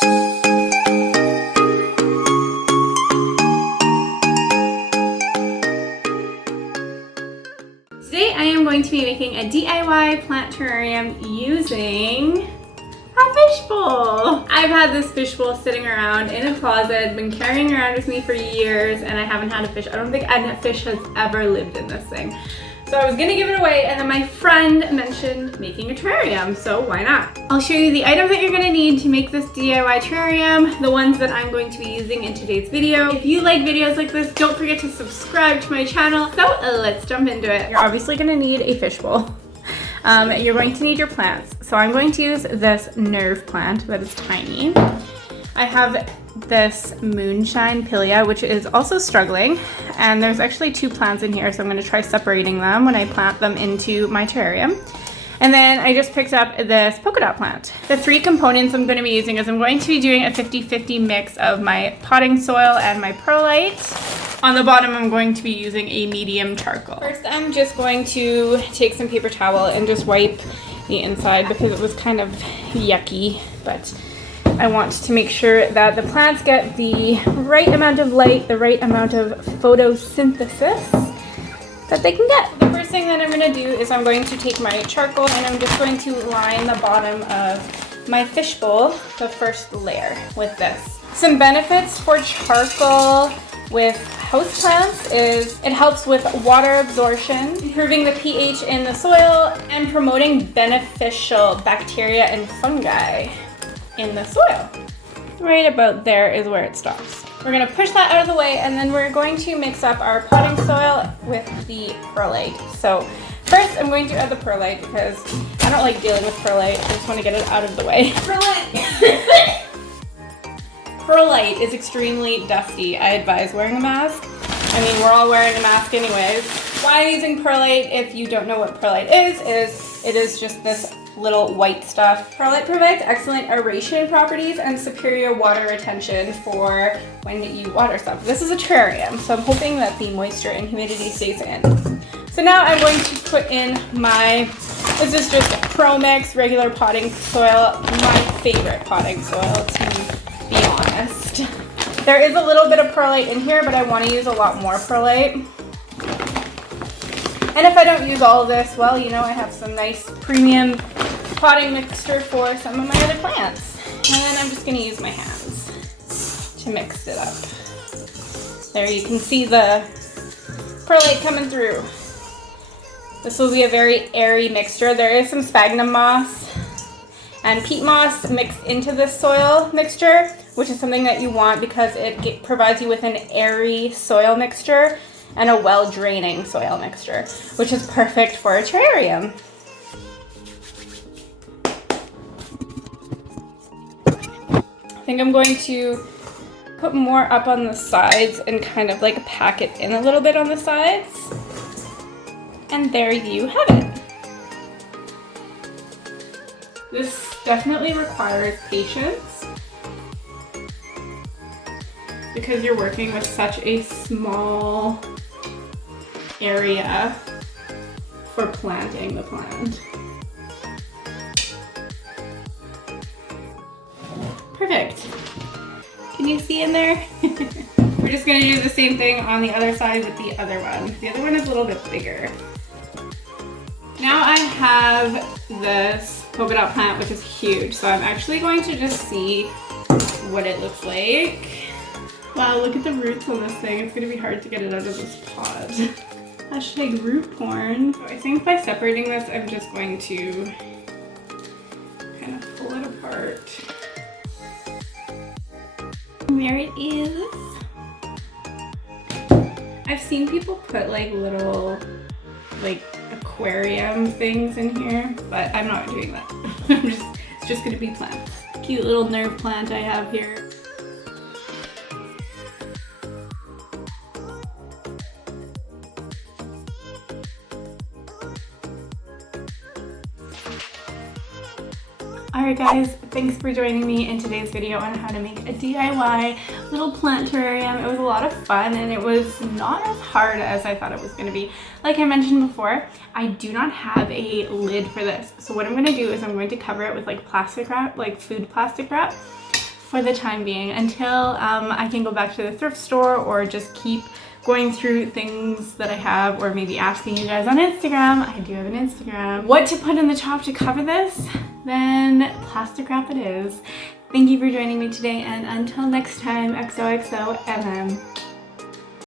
Today I am going to be making a DIY plant terrarium using a fishbowl. I've had this fishbowl sitting around in a closet, been carrying around with me for years, and I haven't had a fish. I don't think a fish has ever lived in this thing. So I was gonna give it away, and then my friend mentioned making a terrarium, so why not? I'll show you the items that you're gonna need to make this DIY terrarium, the ones that I'm going to be using in today's video. If you like videos like this, don't forget to subscribe to my channel. So let's jump into it. You're obviously gonna need a fishbowl. You're going to need your plants. So I'm going to use this nerve plant that is tiny. I have this moonshine pilea, which is also struggling, and there's actually two plants in here, so I'm going to try separating them when I plant them into my terrarium. And then I just picked up this polka dot plant. The three components I'm going to be using is I'm going to be doing a 50-50 mix of my potting soil and my perlite. On the bottom, I'm going to be using a medium charcoal. First, I'm just going to take some paper towel and just wipe the inside because it was kind of yucky, but I want to make sure that the plants get the right amount of light, the right amount of photosynthesis that they can get. The first thing that I'm going to do is I'm going to take my charcoal and I'm just going to line the bottom of my fishbowl, the first layer, with this. Some benefits for charcoal with houseplants is it helps with water absorption, improving the pH in the soil, and promoting beneficial bacteria and fungi in the soil. Right about there is where it stops. We're going to push that out of the way, and then we're going to mix up our potting soil with the perlite. So first I'm going to add the perlite because I don't like dealing with perlite. I just want to get it out of the way. Perlite is extremely dusty. I advise wearing a mask. I mean, we're all wearing a mask anyways. Why I'm using perlite, if you don't know what perlite is it is just this little white stuff. Perlite provides excellent aeration properties and superior water retention for when you water stuff. This is a terrarium, so I'm hoping that the moisture and humidity stays in. So now I'm going to put in this is just Pro Mix regular potting soil, my favorite potting soil, to be honest. There is a little bit of perlite in here, but I want to use a lot more perlite. And if I don't use all of this, well, you know, I have some nice premium potting mixture for some of my other plants. And then I'm just going to use my hands to mix it up. There you can see the perlite coming through. This will be a very airy mixture. There is some sphagnum moss and peat moss mixed into this soil mixture, which is something that you want because it provides you with an airy soil mixture and a well-draining soil mixture, which is perfect for a terrarium. I think I'm going to put more up on the sides and kind of like pack it in a little bit on the sides. And there you have it. This definitely requires patience because you're working with such a small area for planting the plant. Perfect. Can you see in there? We're just going to do the same thing on the other side with the other one. The other one is a little bit bigger. Now I have this polka dot plant, which is huge, so I'm actually going to just see what it looks like. Wow, look at the roots on this thing. It's going to be hard to get it out of this pot. Hashtag root porn. So I think by separating this, I'm just going to kind of pull it apart. And there it is. I've seen people put like little like aquarium things in here, but I'm not doing that. It's just going to be plants. Cute little nerve plant I have here. Alright guys, thanks for joining me in today's video on how to make a DIY little plant terrarium. It was a lot of fun and it was not as hard as I thought it was going to be. Like I mentioned before, I do not have a lid for this. So what I'm going to do is I'm going to cover it with like plastic wrap, like food plastic wrap, for the time being until I can go back to the thrift store or just keep going through things that I have, or maybe asking you guys on Instagram. I do have an Instagram. What to put in the top to cover this? Then plastic wrap it is. Thank you for joining me today, and until next time, XOXO MM.